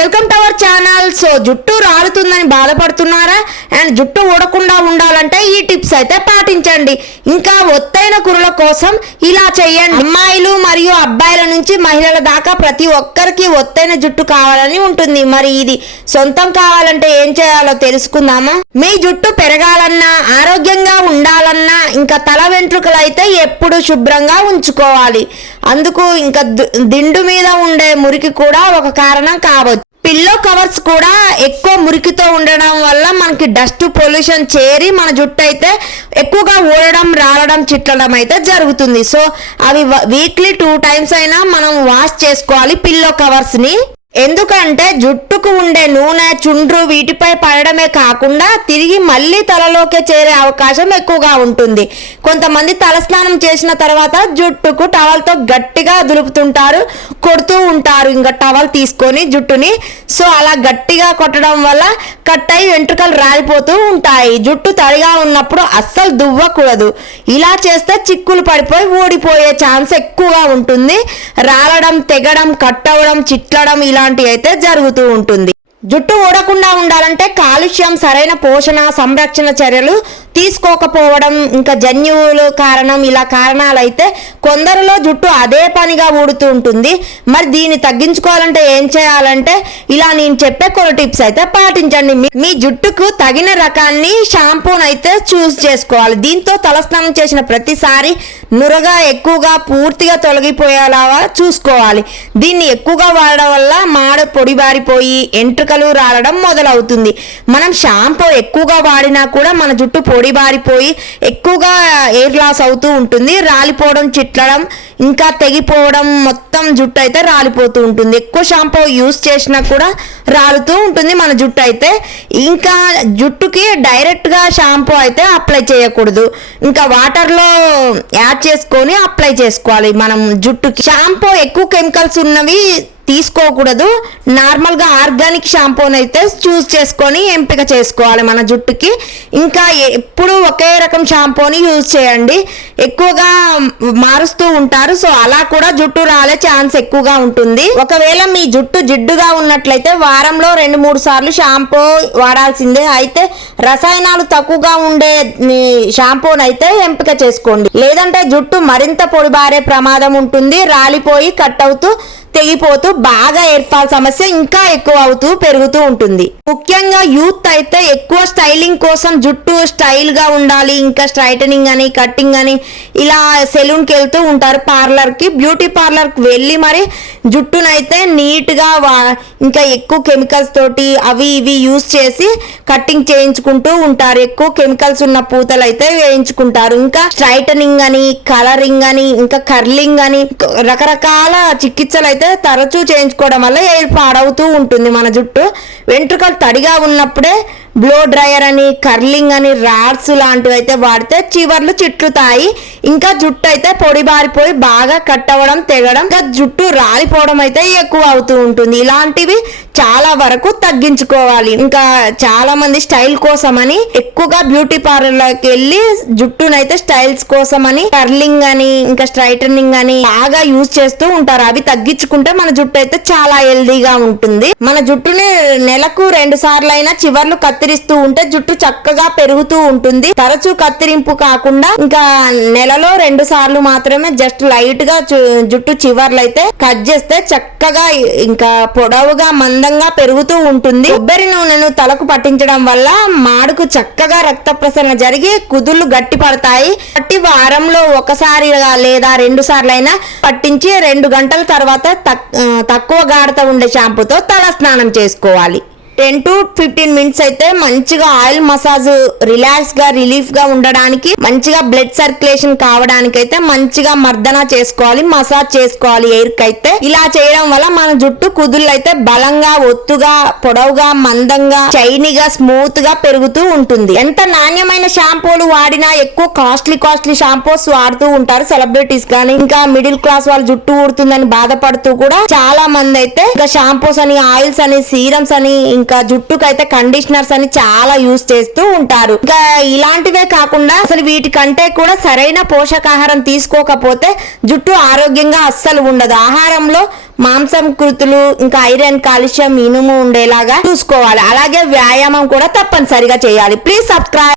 Welcome to our channel. So జుట్టు రాలుతుందని బాధపడుతున్నారా? And జుట్టు ఊడకుండా ఉండాలంటే ఈ టిప్స్ అయితే పాటించండి. ఇంకా ఒత్తైన కురుల కోసం ఇలా చేయండి. అమ్మాయిలు మరియు అబ్బాయిల నుంచి మహిళల దాకా ప్రతి ఒక్కరికి ఒత్తైన జుట్టు కావాలని ఉంటుంది. మరి ఇది సొంతం కావాలంటే ఏం చేయాలో తెలుసుకుందామా? మీ జుట్టు పెరగాలన్నా, ఆరోగ్యంగా ఉండాలన్నా, ఇంకా తల వెంట్రుకలు అయితే ఎప్పుడు శుభ్రంగా ఉంచుకోవాలి. అందుకు ఇంకా దిండు మీద ఉండే మురికి కూడా ఒక కారణం కావచ్చు. పిల్లో కవర్స్ కూడా ఎక్కువ మురికితో ఉండడం వల్ల మనకి డస్ట్ పొల్యూషన్ చేరి మన జుట్టు అయితే ఎక్కువగా ఊడడం, రాలడం, చిట్లడం అయితే జరుగుతుంది. సో అవి వీక్లీ 2 times అయినా మనం వాష్ చేసుకోవాలి పిల్లో కవర్స్ ని. ఎందుకంటే జుట్టుకు ఉండే నూనె, చుండ్రు వీటిపై పడడమే కాకుండా తిరిగి మళ్ళీ తలలోకి చేరే అవకాశం ఎక్కువగా ఉంటుంది. కొంతమంది తలస్నానం చేసిన తర్వాత జుట్టుకు టవల్తో గట్టిగా దులుపుతుంటారు, కొడుతూ ఉంటారు ఇంకా టవల్ తీసుకొని జుట్టుని. సో అలా గట్టిగా కొట్టడం వల్ల కట్ అయి వెంట్రుకలు రాలిపోతూ ఉంటాయి. జుట్టు తడిగా ఉన్నప్పుడు అస్సలు దువ్వకూడదు. ఇలా చేస్తే చిక్కులు పడిపోయి ఊడిపోయే ఛాన్స్ ఎక్కువగా ఉంటుంది. రాలడం, తెగడం, కట్ అవ్వడం, చిట్లడం ఇలాంటివి అయితే జరుగుతూ ఉంటుంది. జుట్టు ఊడకుండా ఉండాలంటే కాలుష్యం, సరైన పోషణ, సంరక్షణ చర్యలు తీసుకోకపోవడం, ఇంకా జన్యువులు కారణం, ఇలా కారణాలు అయితే కొందరిలో జుట్టు అదే పనిగా ఊడుతూ ఉంటుంది. మరి దీన్ని తగ్గించుకోవాలంటే ఏం చేయాలంటే ఇలా నేను చెప్పే కొన్ని టిప్స్ అయితే పాటించండి. మీ జుట్టుకు తగిన రకాన్ని షాంపూని అయితే చూస్ చేసుకోవాలి. దీంతో తలస్నానం చేసిన ప్రతిసారి నురగా ఎక్కువగా పూర్తిగా తొలగిపోయేలా చూసుకోవాలి. దీన్ని ఎక్కువగా వాడడం వల్ల మాడ పొడిబారిపోయి ఎంట్రుకలు రాలడం మొదలవుతుంది. మనం షాంపూ ఎక్కువగా వాడినా కూడా మన జుట్టు పొడిబారిపోయి ఎక్కువగా ఎయిర్ లాస్ అవుతూ ఉంటుంది. రాలిపోవడం, చిట్లడం, ఇంకా తెగిపోవడం, మొత్తం జుట్టు అయితే రాలిపోతూ ఉంటుంది. ఎక్కువ షాంపూ యూస్ చేసినా కూడా రాలుతూ ఉంటుంది మన జుట్టు అయితే. ఇంకా జుట్టుకి డైరెక్ట్గా షాంపూ అయితే అప్లై చేయకూడదు. ఇంకా వాటర్లో యాడ్ చేసుకొని అప్లై చేసుకోవాలి మనం జుట్టుకి. షాంపూ ఎక్కువ కెమికల్స్ ఉన్నవి తీసుకోకూడదు. నార్మల్గా ఆర్గానిక్ షాంపూని అయితే చూస్ చేసుకొని ఎంపిక చేసుకోవాలి మన జుట్టుకి. ఇంకా ఎప్పుడు ఒకే రకం షాంపూని యూజ్ చేయండి. ఎక్కువగా మారుస్తూ ఉంటారు. సో అలా కూడా జుట్టు రాలే ఛాన్స్ ఎక్కువగా ఉంటుంది. ఒకవేళ మీ జుట్టు జిడ్డుగా ఉన్నట్లయితే వారంలో 2-3 సార్లు షాంపూ వాడాల్సిందే. అయితే రసాయనాలు తక్కువగా ఉండే షాంపూని అయితే ఎంపిక చేసుకోండి. లేదంటే జుట్టు మరింత పొడిబారే ప్రమాదం ఉంటుంది. రాలిపోయి, కట్ అవుతూ, తెగిపోతూ బాగా ఎయిర్ ఫాల్ సమస్య ఇంకా ఎక్కువ అవుతూ పెరుగుతూ ఉంటుంది. ముఖ్యంగా యూత్ అయితే ఎక్కువ స్టైలింగ్ కోసం జుట్టు స్టైల్ గా ఉండాలి, ఇంకా స్ట్రైటనింగ్ అని, కట్టింగ్ అని ఇలా సెలూన్ కి వెళ్తూ ఉంటారు. పార్లర్ కి, బ్యూటీ పార్లర్ కి వెళ్ళి మరి జుట్టునైతే నీట్ గా ఇంకా ఎక్కువ కెమికల్స్ తోటి అవి ఇవి యూజ్ చేసి కట్టింగ్ చేయించుకుంటూ ఉంటారు. ఎక్కువ కెమికల్స్ ఉన్న పూతలు అయితే వేయించుకుంటారు. ఇంకా స్ట్రైటనింగ్ అని, కలరింగ్ అని, ఇంకా కర్లింగ్ అని రకరకాల చికిత్సలు అయితే తరచూ చేయించుకోవడం వల్ల ఎయిర్ పాడవుతూ ఉంటుంది మన జుట్టు. వెంట్రుకలు తడిగా ఉన్నప్పుడే బ్లో డ్రైయర్ అని, కర్లింగ్ అని, రాడ్స్ లాంటివి అయితే వాడితే చివర్లు చిట్లుతాయి. ఇంకా జుట్టు అయితే పొడిబారిపోయి బాగా కట్ అవ్వడం, తెగడం, ఇంకా జుట్టు రాలిపోవడం అయితే ఎక్కువ అవుతూ ఉంటుంది. ఇలాంటివి చాలా వరకు తగ్గించుకోవాలి. ఇంకా చాలా మంది స్టైల్ కోసమని ఎక్కువగా బ్యూటీ పార్లర్కి వెళ్ళి జుట్టునైతే స్టైల్స్ కోసమని కర్లింగ్ అని, ఇంకా స్ట్రైటనింగ్ అని బాగా యూజ్ చేస్తూ ఉంటారు. అవి తగ్గించుకుంటే మన జుట్టు అయితే చాలా హెల్దీగా ఉంటుంది. మన జుట్టుని నెలకు 2 సార్లు అయినా చివర్లు కత్తిరిస్తూ ఉంటే జుట్టు చక్కగా పెరుగుతూ ఉంటుంది. తరచూ కత్తిరింపు కాకుండా ఇంకా నెలలో 2 సార్లు మాత్రమే జస్ట్ లైట్ గా జుట్టు చివర్లు అయితే కట్ చేస్తే చక్కగా ఇంకా పొడవుగా మందంగా పెరుగుతూ ఉంటుంది. కొబ్బరి నూనెను తలకు పట్టించడం వల్ల మాడుకు చక్కగా రక్త ప్రసరణ జరిగి కుదుళ్ళు గట్టి పడతాయి. పట్టి వారంలో 1 సారి లేదా 2 సార్లు అయినా పట్టించి 2 గంటల తర్వాత తక్కువ గాఢత ఉండే షాంపూతో తల స్నానం చేసుకోవాలి. 10 to 15 మినిట్స్ అయితే మంచిగా ఆయిల్ మసాజ్, రిలాక్స్ గా, రిలీఫ్ గా ఉండడానికి, మంచిగా బ్లడ్ సర్క్యులేషన్ కావడానికి అయితే మంచిగా మర్దన చేసుకోవాలి, మసాజ్ చేసుకోవాలి ఎయిర్ కి అయితే. ఇలా చేయడం వల్ల మన జుట్టు కుదుళ్ళు అయితే బలంగా, ఒత్తుగా, పొడవుగా, మందంగా, షైనీగా, స్మూత్ గా పెరుగుతూ ఉంటుంది. ఎంత నాణ్యమైన షాంపూలు వాడినా ఎక్కువ కాస్ట్లీ షాంపూస్ వాడుతూ ఉంటారు సెలబ్రిటీస్ కానీ. ఇంకా మిడిల్ క్లాస్ వాళ్ళు జుట్టు ఊడుతుందని బాధపడుతూ కూడా చాలా మంది అయితే ఇంకా షాంపూస్ అని, ఆయిల్స్ అని, సీరమ్స్ అని, ఇంకా ఇంకా జుట్టుకైతే కండిషనర్స్ అని చాలా యూస్ చేస్తూ ఉంటారు. ఇంకా ఇలాంటివే కాకుండా అసలు వీటికంటే కూడా సరైన పోషకాహారం తీసుకోకపోతే జుట్టు ఆరోగ్యంగా అస్సలు ఉండదు. ఆహారంలో మాంసం కృతులు, ఇంకా ఐరన్, కాల్షియం, ఇనుము ఉండేలాగా చూసుకోవాలి. అలాగే వ్యాయామం కూడా తప్పనిసరిగా చేయాలి. Please subscribe.